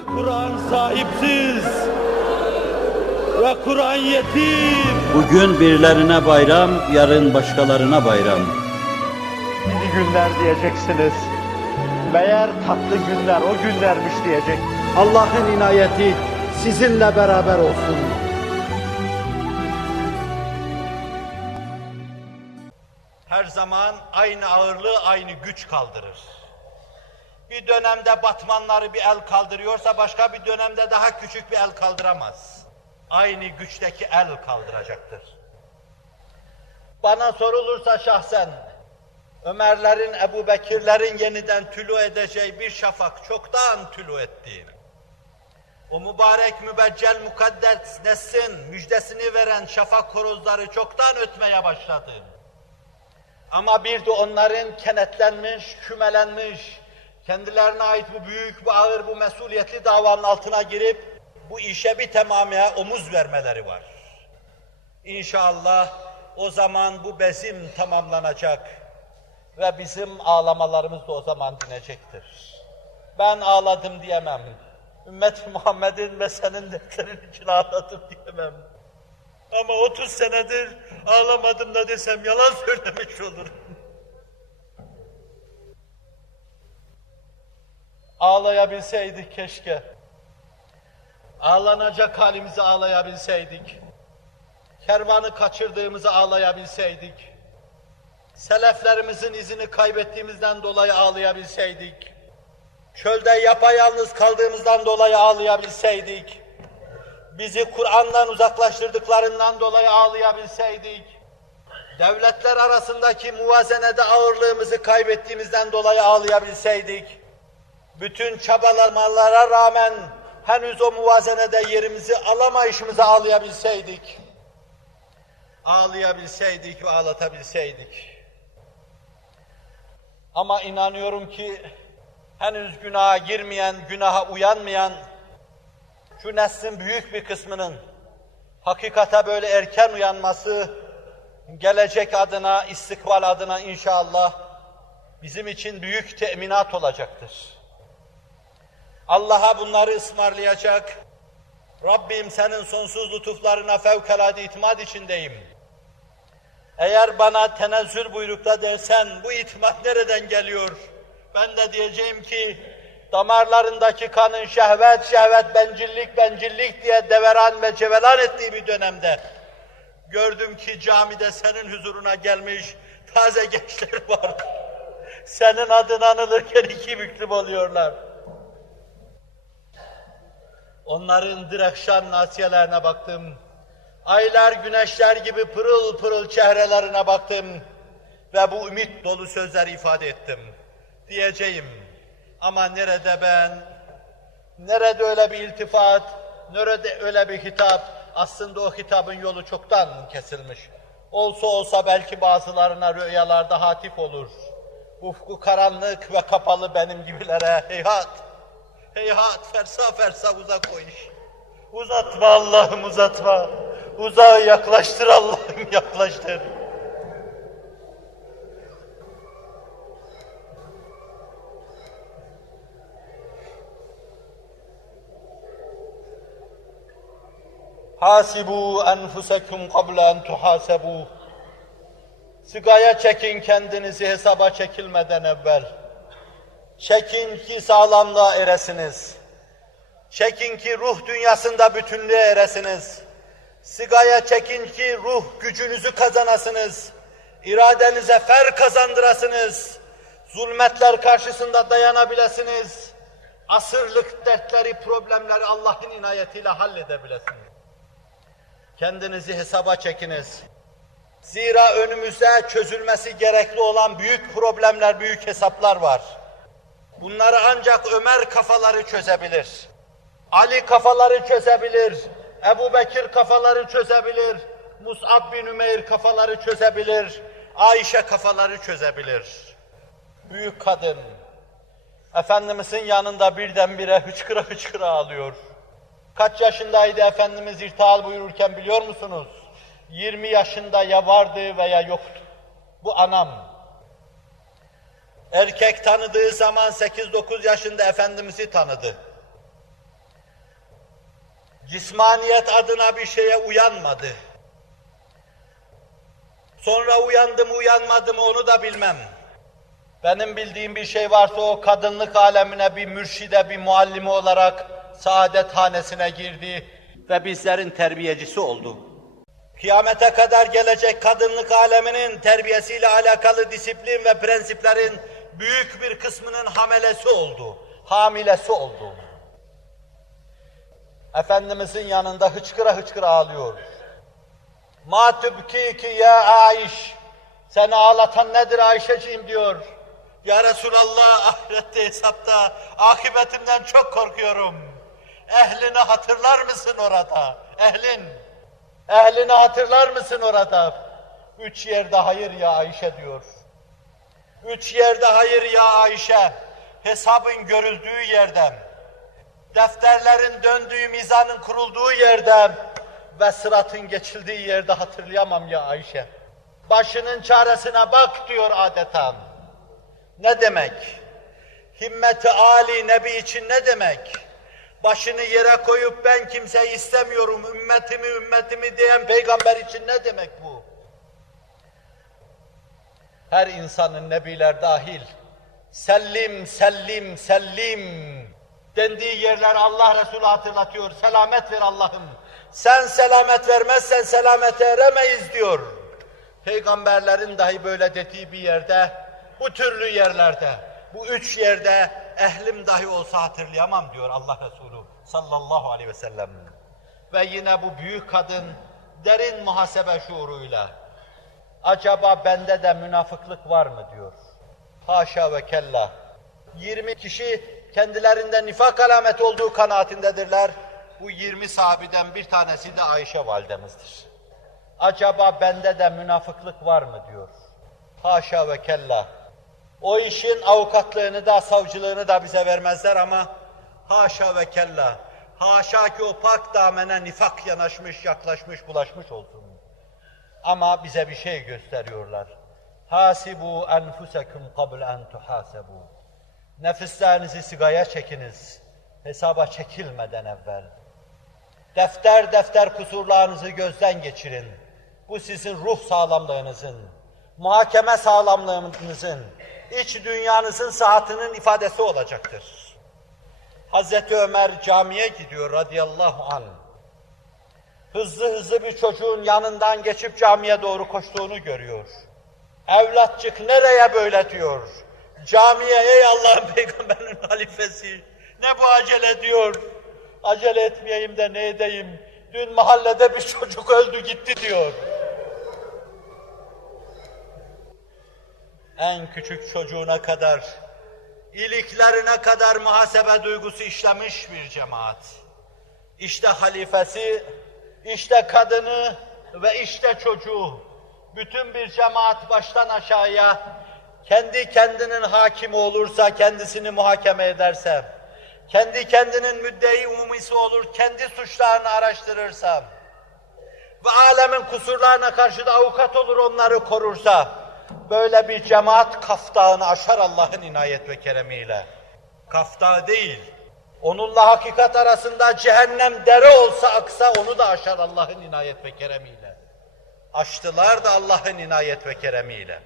Ve Kur'an sahipsiz. Ve Kur'an yetim. Bugün birilerine bayram, yarın başkalarına bayram. Gidi günler diyeceksiniz. Meğer tatlı günler o günlermiş diyecek. Allah'ın inayeti sizinle beraber olsun. her zaman aynı ağırlığı, aynı güç kaldırır. Bir dönemde batmanları bir el kaldırıyorsa başka bir dönemde daha küçük bir el kaldıramaz. Aynı güçteki el kaldıracaktır. Bana sorulursa şahsen, Ömerlerin, Ebu Bekirlerin yeniden tülü edeceği bir şafak çoktan tülü etti. O mübarek, mübeccel, mukaddes neslin müjdesini veren şafak horozları çoktan ötmeye başladı. Ama bir de onların kenetlenmiş, kümelenmiş, kendilerine ait bu büyük, bu ağır, bu mesuliyetli davanın altına girip bu işe bir tamamıya omuz vermeleri var. İnşallah o zaman bu bezim tamamlanacak ve bizim ağlamalarımız da o zaman dinecektir. Ben ağladım diyemem. Ümmet Muhammed'in ve senin dertlerin için ağladım diyemem. Ama 30 senedir ağlamadım da desem yalan söylemiş olurum. Ağlayabilseydik keşke. Ağlanacak halimizi ağlayabilseydik. Kervanı kaçırdığımızı ağlayabilseydik. Seleflerimizin izini kaybettiğimizden dolayı ağlayabilseydik. Çölde yapayalnız kaldığımızdan dolayı ağlayabilseydik bizi Kur'an'dan uzaklaştırdıklarından dolayı ağlayabilseydik, devletler arasındaki muvazenede ağırlığımızı kaybettiğimizden dolayı ağlayabilseydik, bütün çabalamalara rağmen henüz o muvazenede yerimizi alamayışımıza ağlayabilseydik, ağlayabilseydik ve ağlatabilseydik. Ama inanıyorum ki henüz günaha girmeyen, günaha uyanmayan, şu neslin büyük bir kısmının hakikate böyle erken uyanması, gelecek adına, istikbal adına inşallah bizim için büyük teminat olacaktır. Allah'a bunları ısmarlayacak, Rabbim senin sonsuz lütuflarına fevkalade itimat içindeyim. Eğer bana tenezzül buyrukta dersen bu itimat nereden geliyor? Ben de diyeceğim ki damarlarındaki kanın şehvet, şehvet, bencillik, bencillik diye deveran ve cevelan ettiği bir dönemde gördüm ki camide senin huzuruna gelmiş taze gençler var. Senin adın anılırken iki büklüm oluyorlar. Onların direkşan nasiyelerine baktım. Aylar, güneşler gibi pırıl pırıl çehrelerine baktım. Ve bu ümit dolu sözleri ifade ettim. Diyeceğim, ama nerede ben, nerede öyle bir iltifat, nerede öyle bir hitap, aslında o hitabın yolu çoktan kesilmiş. Olsa olsa belki bazılarına rüyalarda hatif olur. Ufku karanlık ve kapalı benim gibilere heyhat, heyhat, fersa fersa uzak iş. Uzatma Allah'ım uzatma. Uzağı yaklaştır Allah'ım yaklaştır. Hasibu enfusekum qabla en tuhasebu. Sigaya çekin kendinizi hesaba çekilmeden evvel. Çekin ki sağlamlığa eresiniz. Çekin ki ruh dünyasında bütünlüğe eresiniz. Sigaya çekin ki ruh gücünüzü kazanasınız. İradenize fer kazandırasınız. Zulmetler karşısında dayanabilesiniz. Asırlık dertleri, problemleri Allah'ın inayetiyle halledebilesiniz. Kendinizi hesaba çekiniz. Zira önümüzde çözülmesi gerekli olan büyük problemler, büyük hesaplar var. Bunları ancak Ömer kafaları çözebilir. Ali kafaları çözebilir. Ebu Bekir kafaları çözebilir. Mus'ab bin Ümeyr kafaları çözebilir. Ayşe kafaları çözebilir. Büyük kadın. Efendimizin yanında birdenbire hıçkıra hıçkıra ağlıyor. Kaç yaşındaydı Efendimiz irtihal buyururken biliyor musunuz? 20 yaşında ya vardı veya yoktu. Bu anam. Erkek tanıdığı zaman 8-9 yaşında Efendimiz'i tanıdı. cismaniyet adına bir şeye uyanmadı. Sonra uyandı mı uyanmadı mı onu da bilmem. Benim bildiğim bir şey varsa o kadınlık alemine bir mürşide, bir muallimi olarak saadet hanesine girdi ve bizlerin terbiyecisi oldu. Kıyamete kadar gelecek kadınlık aleminin terbiyesiyle alakalı disiplin ve prensiplerin büyük bir kısmının hamelesi oldu, hamilesi oldu. Efendimizin yanında hıçkıra hıçkıra ağlıyor. Ma tübkiki ya Aiş. Seni ağlatan nedir Ayşeciğim diyor. Ya Resulallah ahirette hesapta akıbetimden çok korkuyorum. Ehlini hatırlar mısın orada? Ehlin. Ehlini hatırlar mısın orada? Üç yerde hayır ya Ayşe diyor. Üç yerde hayır ya Ayşe. Hesabın görüldüğü yerden defterlerin döndüğü, mizanın kurulduğu yerde ve sıratın geçildiği yerde hatırlayamam ya Ayşe. Başının çaresine bak diyor adeta. Ne demek? Himmeti Ali Nebi için ne demek? Başını yere koyup ben kimseyi istemiyorum, ümmetimi ümmetimi diyen peygamber için ne demek bu? Her insanın nebiler dahil. Sellim, sellim, sellim dendiği yerler Allah Resulü hatırlatıyor. Selamet ver Allah'ım. Sen selamet vermezsen selamete eremeyiz diyor. Peygamberlerin dahi böyle dediği bir yerde, bu türlü yerlerde, bu üç yerde ehlim dahi olsa hatırlayamam diyor Allah Resulü sallallahu aleyhi ve sellem. Ve yine bu büyük kadın derin muhasebe şuuruyla acaba bende de münafıklık var mı diyor. Haşa ve kella. 20 kişi kendilerinde nifak alameti olduğu kanaatindedirler. Bu 20 sahabeden bir tanesi de Ayşe validemizdir. Acaba bende de münafıklık var mı diyor. Haşa ve kella. O işin avukatlığını da savcılığını da bize vermezler ama haşa ve kella. Haşa ki o pak damene nifak yanaşmış, yaklaşmış, bulaşmış olsun. Ama bize bir şey gösteriyorlar. Hasibu enfusekum qabl en tuhasebu. Nefislerinizi sigaya çekiniz. Hesaba çekilmeden evvel. Defter defter kusurlarınızı gözden geçirin. Bu sizin ruh sağlamlığınızın, muhakeme sağlamlığınızın, iç dünyanızın sıhhatinin ifadesi olacaktır. Hazreti Ömer camiye gidiyor radıyallahu anh. Hızlı hızlı bir çocuğun yanından geçip camiye doğru koştuğunu görüyor. Evlatçık nereye böyle diyor. Camiye ey Allah'ın peygamberinin halifesi. Ne bu acele diyor. Acele etmeyeyim de ne edeyim. Dün mahallede bir çocuk öldü gitti diyor. En küçük çocuğuna kadar, iliklerine kadar muhasebe duygusu işlemiş bir cemaat. İşte halifesi, işte kadını ve işte çocuğu. Bütün bir cemaat baştan aşağıya kendi kendinin hakimi olursa, kendisini muhakeme ederse, kendi kendinin müddei umumisi olur, kendi suçlarını araştırırsa ve alemin kusurlarına karşı da avukat olur onları korursa, böyle bir cemaat kaftağını aşar Allah'ın inayet ve keremiyle. Kaftağı değil, onunla hakikat arasında cehennem dere olsa aksa onu da aşar Allah'ın inayet ve keremiyle. Açtılar da Allah'ın inayet ve keremiyle.